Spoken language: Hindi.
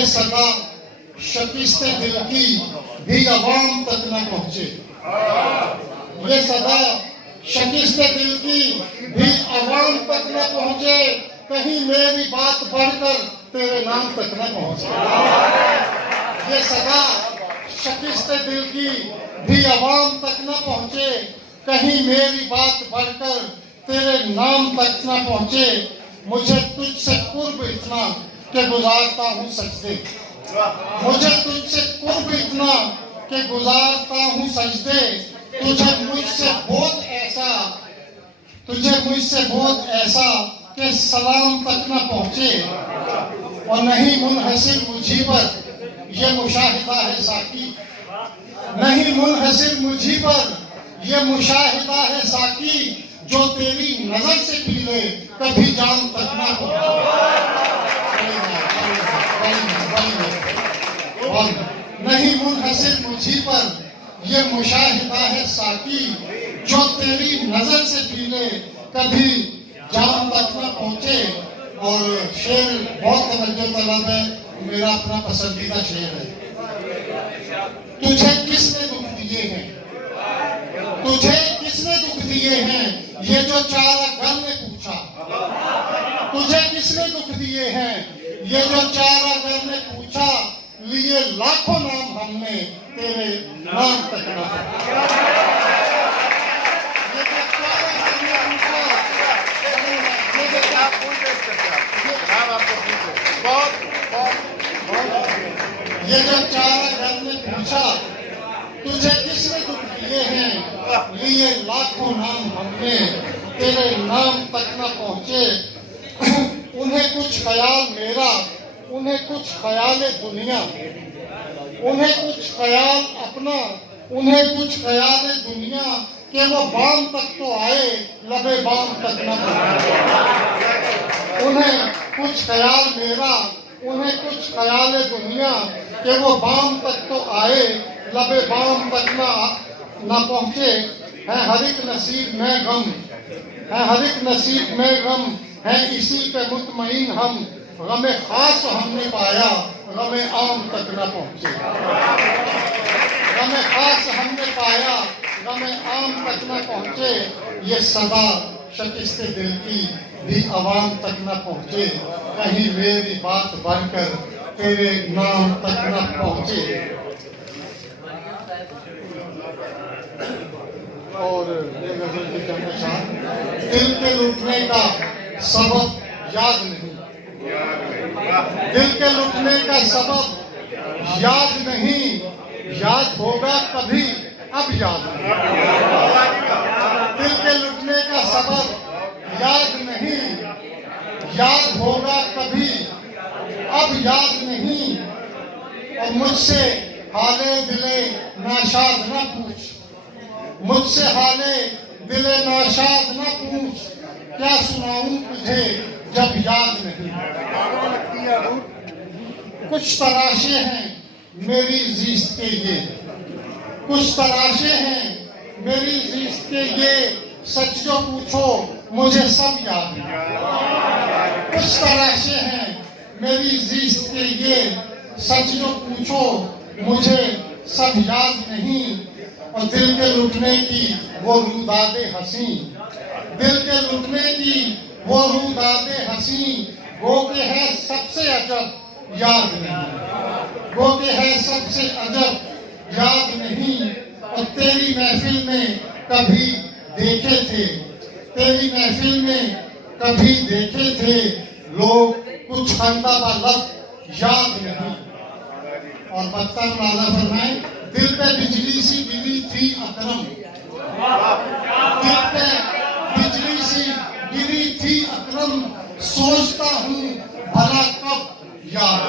ये सदा शकिस्ते दिल की भी अवाम तक न पहुंचे। ये सदा शकिस्ते दिल की भी अवाम तक न पहुंचे, कहीं मेरी बात बढ़कर तेरे नाम तक न पहुंचे। ये सदा शकिस्ते दिल की भी अवाम तक न पहुंचे, कहीं मेरी बात बढ़कर तेरे नाम तक न पहुंचे। मुझे तुझसे कुर्ब इतना कि गुजारता हूँ सजदे, मुझे तुझसे कुर्ब इतना कि गुजारता हूँ सजदे। तुझे मुझसे बहुत ऐसा कि सलाम तक न पहुंचे। और नहीं मुनहसिर मुझी पर ये मुशाहिदा है साकी, नहीं मुनहसिर मुझी पर ये मुशाहिदा है साकी, जो तेरी नजर से पी ले कभी जान तक ना हो। नहीं मुनहसिर मुझी पर ये मुशाहिदा है साकी, जो तेरी नजर से पी ले कभी जान तक ना पहुंचे। और शेर बहुत तवज्जो तलब है, मेरा अपना पसंदीदा शेर है। तुझे किसने दुख दिए हैं, तुझे किसने दुख दिए हैं, ये जो चारा घर ने पूछा। तुझे किसने दुख दिए हैं, ये जो चारा घर ने पूछा। लिए लाखों नाम हमने, तेरे नाम तक ना ये जो चारा घर ने पूछा। तुझे किसने दुख दिए हैं, लिए लाखों नाम हमने, तेरे नाम तक न पहुंचे। उन्हें कुछ ख्याल मेरा, उन्हें कुछ ख्याल दुनिया, उन्हें कुछ ख्याल अपना, उन्हें कुछ ख्याल दुनिया, कि वो बाम तक तो आए लबे बाम तक न पहुंचे। उन्हें कुछ ख्याल मेरा, उन्हें कुछ ख्याल दुनिया, कि वो बाम तक तो आए लबे बाम तक ना पहुंचे। है हर एक नसीब में गम, है हर एक नसीब में गम, है इसी पे मुतमईन हम। गमे खास हमने पाया, गमे आम तक न पहुंचे। गमे खास हमने पाया, गमे आम तक न पहुंचे। ये सदा शकिस्ते दिल की भी अवाम तक न पहुंचे, कहीं मेरी बात बढ़कर तेरे नाम तक न पहुंचे। और ये गजल की जन्मशान, दिल के लूटने का सबब याद नहीं, दिल के लूटने का सबब याद नहीं, याद होगा कभी अब याद नहीं। दिल के लूटने का सबब याद नहीं, याद होगा कभी अब याद नहीं। और मुझसे हाले दिले नाशाद न पूछ, मुझसे हाले दिले नाशाद न पूछ, क्या सुनाऊं तुझे जब याद नहीं। कुछ तराशे हैं मेरी जीस्त के ये, कुछ तराशे हैं मेरी जीस्त के ये, सच जो पूछो मुझे सब याद है। कुछ तराशे हैं मेरी जीस्त के ये, सच जो पूछो मुझे सब याद नहीं। और दिल के लुटने की वो रूदादे हंसी, दिल के लुटने की वो रूदादे हंसी, वो के है सबसे अजब याद नहीं, वो के है सबसे अजब याद नहीं। और तेरी महफिल में कभी देखे थे, तेरी महफिल में कभी देखे थे लोग, कुछ खंदा का लब याद नहीं। और बदतर वाला फरमाए, दिल पे बिजली सी गिरी थी अकरम, दिल पे बिजली सी गिरी थी अकरम, सोचता हूँ भला कब याद।